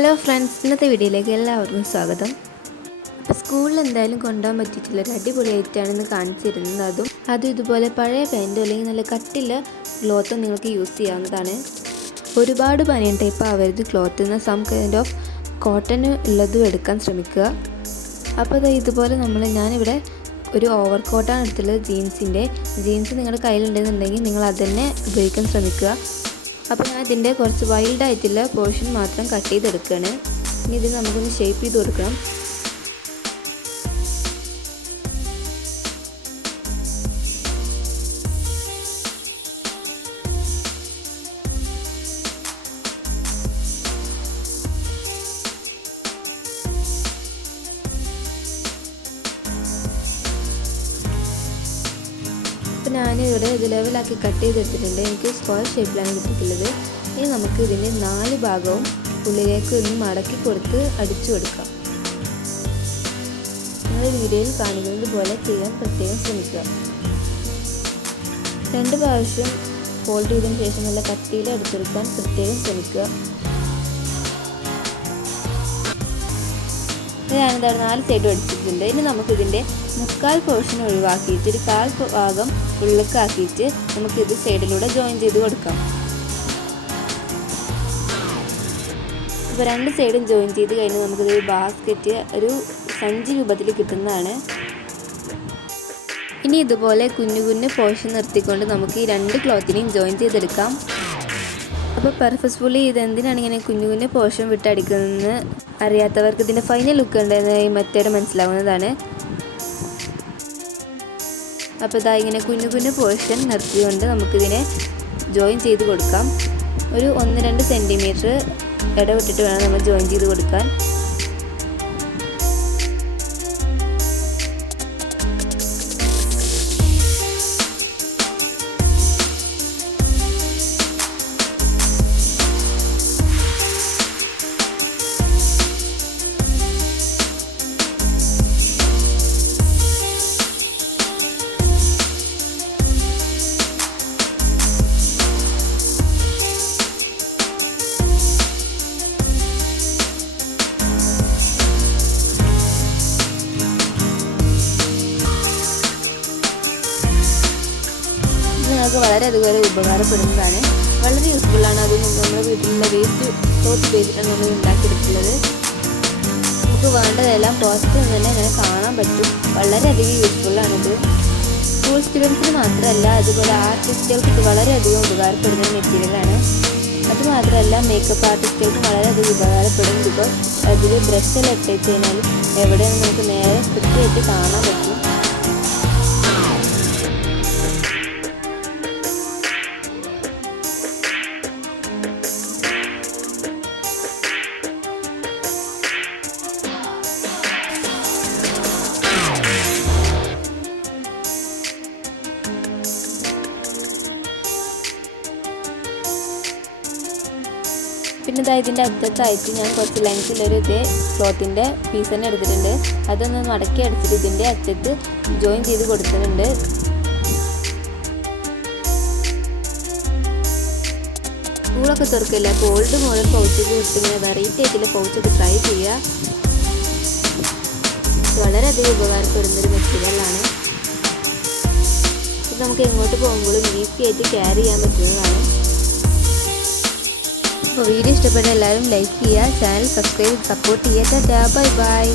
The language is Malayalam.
ഹലോ ഫ്രണ്ട്സ്, ഇന്നത്തെ വീഡിയോയിലേക്ക് എല്ലാവർക്കും സ്വാഗതം. അപ്പോൾ സ്കൂളിൽ എന്തായാലും കൊണ്ടുപോകാൻ പറ്റിയിട്ടില്ല, ഒരു അടിപൊളി ഐറ്റാണെന്ന് കാണിച്ചിരുന്നത്. അതും ഇതുപോലെ പഴയ പാൻറ്റോ അല്ലെങ്കിൽ നല്ല കട്ടില്ല ക്ലോത്തോ നിങ്ങൾക്ക് യൂസ് ചെയ്യാവുന്നതാണ്. ഒരുപാട് ബനിയൻ ടൈപ്പ് ആവരുത് ക്ലോത്തിൽ നിന്ന്, സം കൈൻഡ് ഓഫ് കോട്ടൺ ഉള്ളതും എടുക്കാൻ ശ്രമിക്കുക. അപ്പോൾ ഇതുപോലെ ഞാനിവിടെ ഒരു ഓവർ കോട്ടാണ് എടുത്തുള്ളത്. ജീൻസ് നിങ്ങളുടെ കയ്യിലുണ്ടെന്നുണ്ടെങ്കിൽ നിങ്ങൾ അത് തന്നെ ഉപയോഗിക്കാൻ ശ്രമിക്കുക. അപ്പോൾ ഞാൻ ഇതിൻ്റെ കുറച്ച് വൈൽഡായിട്ടുള്ള പോർഷൻ മാത്രം കട്ട് ചെയ്തെടുക്കുകയാണ്. ഇനി ഇത് നമുക്കൊന്ന് ഷേപ്പ് ചെയ്ത് കൊടുക്കണം. അപ്പോൾ ഞാനിവിടെ ഇത് ലെവലാക്കി കട്ട് ചെയ്തെടുത്തിട്ടുണ്ട്. എനിക്ക് സ്ക്വയർ ഷേപ്പിലാണ് കിട്ടിയിട്ടുള്ളത്. ഇനി നമുക്ക് ഇതിൻ്റെ 4 ഭാഗവും ഉള്ളിലേക്ക് ഒന്ന് മടക്കി കൊടുത്ത് അടിച്ചു കൊടുക്കാം. നിങ്ങൾ വീഡിയോയിൽ കാണിക്കുന്നത് പോലെ ചെയ്യാൻ പ്രത്യേകം ശ്രമിക്കുക. 2 പ്രാവശ്യം ഫോൾഡ് ചെയ്തതിന് ശേഷം നല്ല കട്ടിയിൽ അടിച്ചെടുക്കാൻ പ്രത്യേകം ശ്രമിക്കുക. ഞാനിതാണ് 4 സൈഡും അടിച്ചിട്ടുണ്ട്. ഇനി നമുക്കിതിൻ്റെ 1/4 പോർഷൻ ഒഴിവാക്കിയിട്ട് ഒരു 1/4 ഭാഗം ഉള്ളിലേക്കാക്കിയിട്ട് നമുക്കിത് സൈഡിലൂടെ ജോയിൻ ചെയ്ത് കൊടുക്കാം. അപ്പോൾ 2 സൈഡും ജോയിൻ ചെയ്ത് കഴിഞ്ഞ് നമുക്കിത് ബാസ്ക്കറ്റ് ഒരു സഞ്ചി രൂപത്തിൽ കിട്ടുന്നതാണ്. ഇനി ഇതുപോലെ കുഞ്ഞു പോർഷൻ നിർത്തിക്കൊണ്ട് നമുക്ക് ഈ 2 ക്ലോത്തിനെയും ജോയിൻ ചെയ്തെടുക്കാം. അപ്പോൾ പർപ്പസ്ഫുള്ളി ഇതെന്തിനാണ് ഇങ്ങനെ കുഞ്ഞു പോർഷൻ വിട്ടടിക്കുന്നതെന്ന് അറിയാത്തവർക്ക് ഇതിൻ്റെ ഫൈനൽ ലുക്ക് ഉണ്ടെന്ന് ഈ മെത്തേഡ് മനസ്സിലാവുന്നതാണ്. അപ്പോൾ ഇങ്ങനെ കുഞ്ഞു പോർഷൻ നിർത്തിക്കൊണ്ട് നമുക്കിതിനെ ജോയിൻ ചെയ്ത് കൊടുക്കാം. ഒരു 1-2 സെൻറ്റിമീറ്റർ ഇടവിട്ടിട്ട് വേണം നമ്മൾ ജോയിൻ ചെയ്ത് കൊടുക്കാൻ. നിങ്ങൾക്ക് വളരെയധികം ഉപകാരപ്പെടുന്നതാണ്, വളരെ യൂസ്ഫുള്ളാണ്. അത് നമ്മുടെ വീട്ടിലുള്ള വേസ്റ്റ് ക്ലോത്ത് ഉപയോഗിച്ചിട്ടാണ് നമ്മൾ ഉണ്ടാക്കിയെടുത്തുള്ളത്. നമുക്ക് വേണ്ടതെല്ലാം പുറത്ത് നിന്ന് തന്നെ ഇങ്ങനെ കാണാൻ പറ്റും. വളരെയധികം യൂസ്ഫുള്ളാണിത്. സ്കൂൾ സ്റ്റുഡൻസിന് മാത്രമല്ല, അതുപോലെ ആർട്ടിസ്റ്റുകൾക്ക് ഇത് വളരെയധികം ഉപകാരപ്പെടുന്ന മെറ്റീരിയലാണ്. അതുമാത്രമല്ല മേക്കപ്പ് ആർട്ടിസ്റ്റുകൾക്ക് വളരെയധികം ഉപകാരപ്പെടും. ബിക്കോസ് അതിൽ ബ്രഷെല്ലാം ഇട്ട് കഴിഞ്ഞാൽ എവിടെയാണ് നമുക്ക് നേരെ കൃത്യമായിട്ട് കാണാൻ പറ്റും. പിന്നെ ഇതിൻ്റെ അറ്റത്തായിട്ട് ഞാൻ കുറച്ച് ലെങ്ത്തിലൊരു ക്ലോത്തിൻ്റെ പീസ് തന്നെ എടുത്തിട്ടുണ്ട്. അതൊന്ന് മടക്കി അടിച്ചിട്ട് ഇതിൻ്റെ അറ്റത്ത് ജോയിൻ ചെയ്ത് കൊടുത്തിട്ടുണ്ട്. സ്കൂളൊക്കെ തുറക്കില്ല, അപ്പോൾ ഓൾഡ് മോഡൽ പൗച്ചൊക്കെ കിട്ടുന്ന വെറൈറ്റി ആയിട്ടുള്ള പൗച്ചൊക്കെ ട്രൈ ചെയ്യുക. വളരെയധികം ഉപകാരപ്പെടുന്നൊരു മെറ്റീരിയലാണ്. ഇത് നമുക്ക് എങ്ങോട്ട് പോകുമ്പോഴും ഈസി ആയിട്ട് ക്യാരി ചെയ്യാൻ പറ്റുന്നതാണ്. അപ്പോൾ വീഡിയോ ഇഷ്ടപ്പെട്ട എല്ലാവരും ലൈക്ക് ചെയ്യുക, ചാനൽ സബ്സ്ക്രൈബ് സപ്പോർട്ട് ചെയ്യുക. Tata, bye bye.